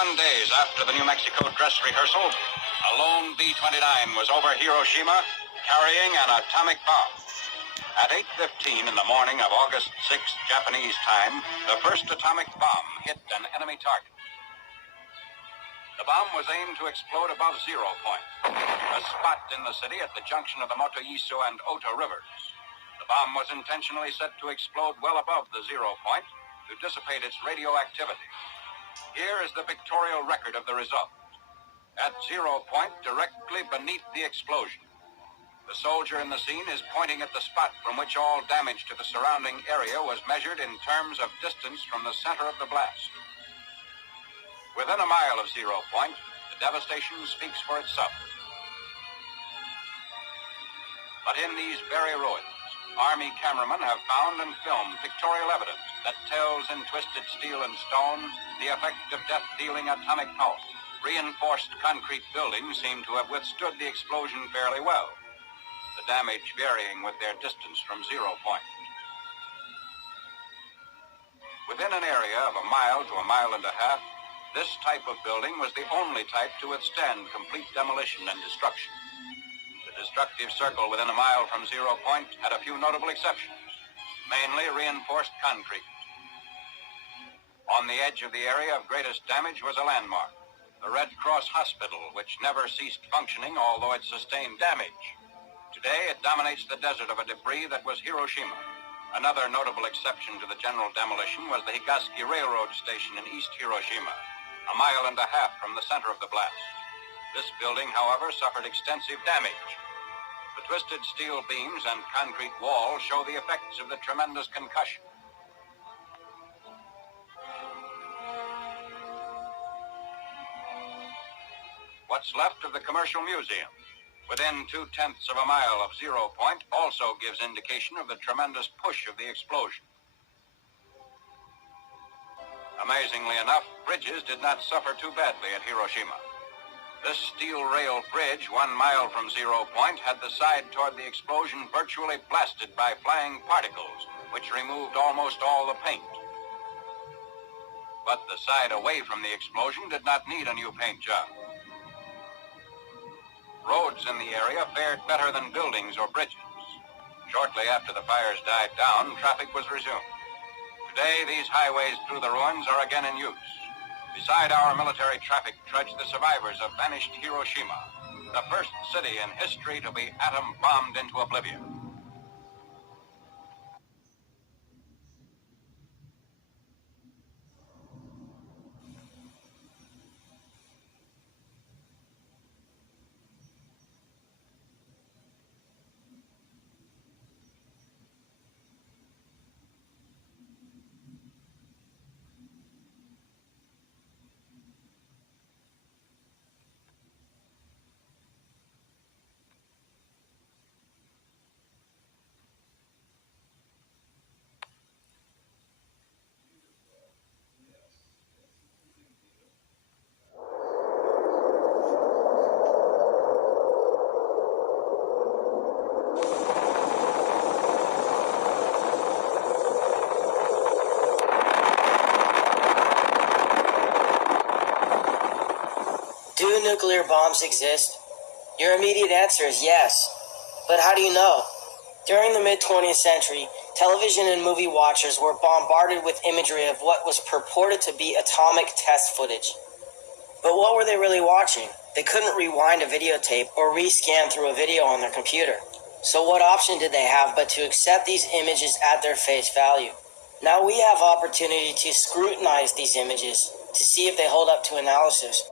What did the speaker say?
21 days after the New Mexico dress rehearsal, a lone B-29 was over Hiroshima carrying an atomic bomb. At 8:15 in the morning of August 6th, Japanese time, the first atomic bomb hit an enemy target. The bomb was aimed to explode above 0 point, a spot in the city at the junction of the Motoiso and Ota rivers. The bomb was intentionally set to explode well above the 0 point to dissipate its radioactivity. Here is the pictorial record of the result. At 0 point, directly beneath the explosion, the soldier in the scene is pointing at the spot from which all damage to the surrounding area was measured in terms of distance from the center of the blast. Within a mile of 0 point, the devastation speaks for itself. But in these very ruins, Army cameramen have found and filmed pictorial evidence that tells in twisted steel and stone the effect of death-dealing atomic power. Reinforced concrete buildings seem to have withstood the explosion fairly well, the damage varying with their distance from 0 point. Within an area of a mile to a mile and a half, this type of building was the only type to withstand complete demolition and destruction. The destructive circle within a mile from 0 point had a few notable exceptions, mainly reinforced concrete. On the edge of the area of greatest damage was a landmark, the Red Cross Hospital, which never ceased functioning, although it sustained damage. Today, it dominates the desert of a debris that was Hiroshima. Another notable exception to the general demolition was the Higaski Railroad Station in East Hiroshima, a mile and a half from the center of the blast. This building, however, suffered extensive damage. The twisted steel beams and concrete walls show the effects of the tremendous concussion. What's left of the Commercial Museum, within 0.2 of a mile of 0 point, also gives indication of the tremendous push of the explosion. Amazingly enough, bridges did not suffer too badly at Hiroshima. This steel rail bridge 1 mile from 0 point had the side toward the explosion virtually blasted by flying particles, which removed almost all the paint. But the side away from the explosion did not need a new paint job. Roads in the area fared better than buildings or bridges. Shortly after the fires died down, traffic was resumed. Today, these highways through the ruins are again in use. Beside our military traffic trudge the survivors of vanished Hiroshima, the first city in history to be atom-bombed into oblivion. Do nuclear bombs exist? Your immediate answer is yes. But how do you know? During the mid-20th century, television and movie watchers were bombarded with imagery of what was purported to be atomic test footage. But what were they really watching? They couldn't rewind a videotape or rescan through a video on their computer. So what option did they have but to accept these images at their face value? Now we have opportunity to scrutinize these images to see if they hold up to analysis.